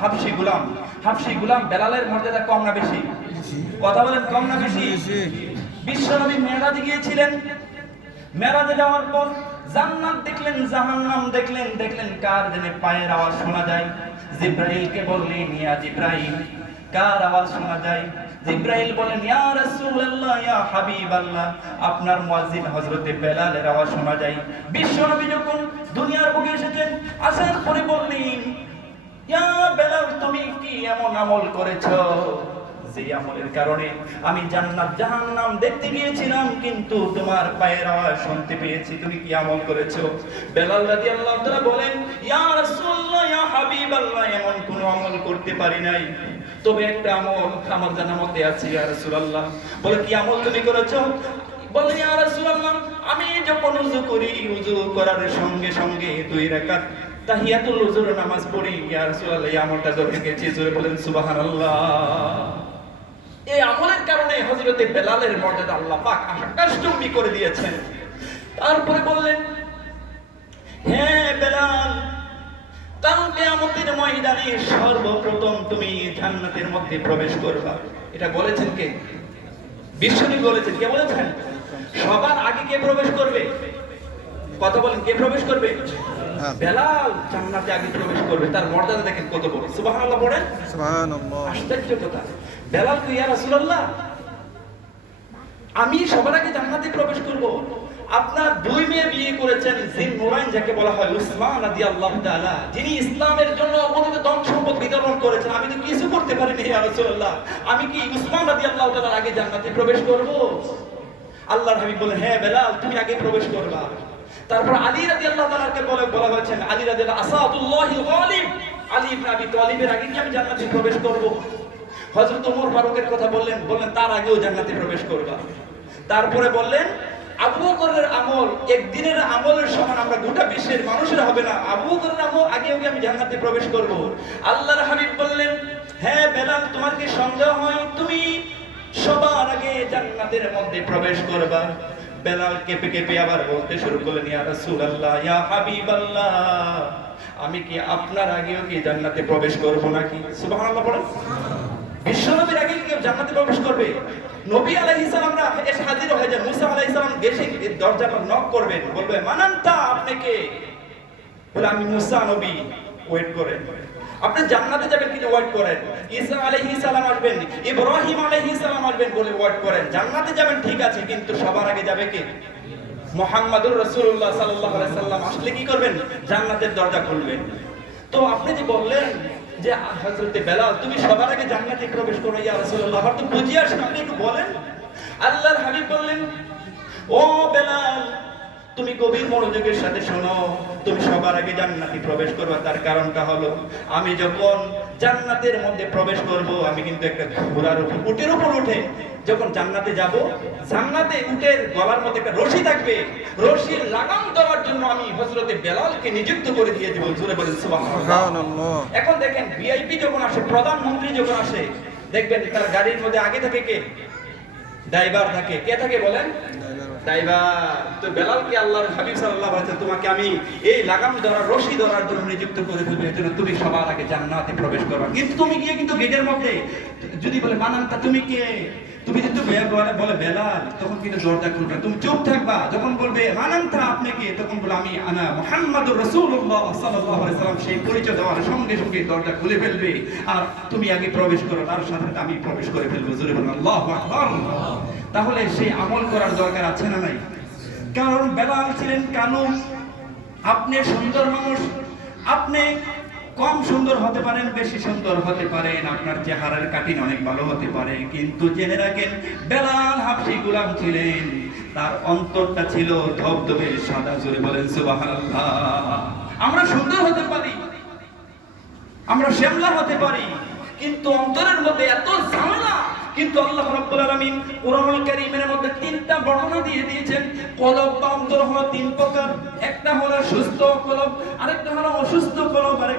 হাফসি গুলাম হাফসি গুলাম বেলালের মর্যাদা কম না বেশি? কথা বলেন, কম না বেশি? বিশ্বনবী মেরাজে গিয়েছিলেন। মেরাজে যাওয়ার পর জান্নাত দেখলেন, জাহান্নাম দেখলেন দেখলেন কার জেনে পায়ের আওয়াজ শোনা যায়? জিব্রাইলকে বললেন, ইয়া জিব্রাইল, কার আওয়াজ শোনা যায়? জিব্রাইল বলেন, ইয়া রাসূলুল্লাহ, ইয়া হাবিবাল্লাহ, আপনার মুয়াজ্জিন হযরতে বেলালের আওয়াজ শোনা যায়। বিশ্বনবী যখন দুনিয়ার বুকে এসেছেন, আসার পরে বললেন, ইয়া তুমি কি এমন আমল করেছ? যে আমলের কারণে আমি জান্নাত, জাহান্নাম দেখতে গিয়েছিলাম, কিন্তু তোমার পায়ের আওয়াজ শুনতে পেয়েছি। তুমি কি আমল করেছ? বেলাল তাআলা বলেন, ইয়া রাসূলুল্লাহ, ইয়া হাবিবাল্লাহ, এমন কোন আমল করতে পারি নাই। তবে একটা আমল আমার আছে, ইয়া রাসূলুল্লাহ। বলে, কি আমল তুমি করেছ? বলে, ইয়া রাসূলুল্লাহ, আমি যখন উযু করি, উযু করার সঙ্গে সঙ্গে দুই রাকাত তাহিয়াতুল নামাজ পড়ি। ইয়া রাসূলুল্লাহ জোরে বলেন, সুবহানাল্লাহ। এই আমলের কারণে হযরতে বেলালের মর্যাদা আল্লাহ পাক আকাশচুম্বী করে দিয়েছেন। তারপরে বললেন হ্যাঁ বেলাল, কাল কিয়ামতের ময়দানে সর্বপ্রথম তুমি জান্নাতের মধ্যে প্রবেশ করবা। এটা বলেছেন কে? বিশ্বনবী বলেছেন। কে বলেছেন? সবার আগে কে প্রবেশ করবে? কথা বলেন, কে প্রবেশ করবে। বেলাল জান্নাতে আগে প্রবেশ করবে তার মর্যাদা দেখেন কত বড়। সুবহানাল্লাহ পড়েন। সুবহানাল্লাহ। আশ্চর্য কথা। বেলাল তো ইয়া রাসূলুল্লাহ আমি সবার আগে জান্নাতে প্রবেশ করব। আপনার দুই মেয়ে বিয়ে করেছেন জিন নুরাইন যাকে বলা হয় উসমান রাদিয়াল্লাহু তাআলা। যিনি ইসলামের জন্য অগণিত ধন সম্পদ বিতরণ করেছেন। আমি তো কিছু করতে পারিনি ইয়া রাসূলুল্লাহ। আমি কি উসমান রাদিয়াল্লাহু তাআলার আগে জান্নাতে প্রবেশ করব? আল্লাহর হাবিব বলেন হ্যাঁ বেলাল তুমি আগে প্রবেশ করবা। তারপর আলী রাদিয়াল্লাহু তাআলাকে বলে বলা হয়েছেন আলী রাদিয়াল্লাহু আসাদুল্লাহিল গালিব। আলী ইবনে আবি তালিবের আগে কি আমি জান্নাতে প্রবেশ করব? হযরত ওমর ফারুকের কথা বললেন বললেন, তার আগেও জান্নাতে প্রবেশ করবা। তারপরে বললেন, আবু বকরের আমল একদিনের আমলের সমান আমরা গোটা বিশ্বের মানুষের হবে না। আবু বকরের আমল আগে আগে আমি জান্নাতে প্রবেশ করব। আল্লাহর হাবিব বললেন হ্যাঁ বেলাল, তোমার কি সন্দেহ হয়? তুমি সবার আগে জান্নাতের মধ্যে প্রবেশ করবা। বেলাল কেঁপে কেঁপে আবার বলতে শুরু করলেন, ইয়া রাসূলুল্লাহ, ইয়া হাবিবাল্লাহ, আমি কি আপনার আগেও কি জান্নাতে প্রবেশ করব নাকি? সুবহানাল্লাহ পড়েন। বিশ্বনবীর আগে কেউ জান্নাতে প্রবেশ করবে? নবী আলাইহিস সালামরা এসে হাজির হয়ে যান, মুসা আলাইহিস সালাম এসে দরজাটা নক করবেন, বলবে, মানান্তা, আপনি কে? বলে, আমি মুসা নবী। ওয়েট করেন। আপনি জান্নাতে যাবেন কিন্তু ওয়েট করেন? ঈসা আলাইহিস সালাম আসবেন ইব্রাহিম আলাইহিস সালাম আসবেন বলে ওয়েট করেন। জান্নাতে যাবেন ঠিক আছে কিন্তু সবার আগে যাবে কে? মোহাম্মদুর রাসূলুল্লাহ সাল্লাল্লাহু আলাইহি সাল্লাম। আসলে কি করবেন? জান্নাতের দরজা খুলবেন। তো আপনি যে বললেন যে হযরতে বেলাল তুমি সবার আগে জান্নাতে প্রবেশ করো ইয়া রাসূলুল্লাহ আমার তো বুঝিয়ে আসে না, আপনি একটু বলেন। আল্লাহর হাবিব বললেন ও বেলাল তুমি গভীর মনোযোগের সাথে শোনো। তুমি সবার আগে জান্নাতে প্রবেশ করবে। তার কারণটা হলো আমি যখন জান্নাতের মধ্যে প্রবেশ করব আমি কিন্তু একটা ঘোড়ার উপর উটের উপর উঠে যখন জান্নাতে যাব জান্নাতে উটের গলার মধ্যে একটা রশি থাকবে। রশির লাগাম দেওয়ার জন্য আমি হযরতে বেলালকে নিযুক্ত করে দিয়ে দেব জোরে সুবহানাল্লাহ। এখন দেখেন ভিআইপি যখন আসে প্রধানমন্ত্রী যখন আসে দেখবেন তার গাড়ির মধ্যে আগে থাকে কে? ড্রাইভার থাকে। কে থাকে বলেন? ড্রাইভার তো বেলালকে আল্লাহর হাবিব সাল্লাহ আলাইহি তোমাকে আমি এই লাগাম ধরার রশি ধরার জন্য নিযুক্ত করে দেব জন্য তুমি সবার আগে জান্নাতে প্রবেশ করবা। কিন্তু তুমি গিয়ে কিন্তু গেটের মধ্যে, যদি বলে মানান্তা তুমি কে? তুমি যদি বলে বলে বেলাল, তখন কিন্তু দরজা খুলবে তুমি চুপ থাকবা। যখন বলবে মানান্তা আপনি কে তখন বলে আমি আনা মুহাম্মাদুর রাসূলুল্লাহ সাল্লাল্লাহু আলাইহি সাল্লাম। সেই পরিচয় দেওয়ার সঙ্গে সঙ্গে দরজা খুলে ফেলবে। আর তুমি আগে প্রবেশ করো, তার সাথে আমি প্রবেশ করে ফেলব। জোরে বলুন, আল্লাহু তাহলে সেই আমল করার দরকার আছে না নাই? কারণ বেলাল ছিলেন কানু আপনি সুন্দর মানুষ। আপনি কম সুন্দর হতে পারেন, বেশি সুন্দর হতে পারেন। আপনার চেহারার কাটিন অনেক ভালো হতে পারে। কিন্তু জেনে রাখেন, বেলাল হাফসি গুলাম ছিলেন। তার অন্তরটা ছিল ধবধবে সাদা, জোরে বলেন, সুবহানাল্লাহ। আমরা সুন্দর হতে পারি, আমরা শ্যামলা হতে পারি, কিন্তু অন্তরের মধ্যে এত ঝামেলা, কিন্তু আল্লাহ রাব্বুল আলামিন কোরআনুল কারীমের মধ্যে তিনটা বর্ণনা দিয়ে দিয়েছেন, কলব বা অন্তর হলো তিন প্রকার। একটা হলো সুস্থ কলব, আরেকটা হলো অসুস্থ কলব, আরেকটা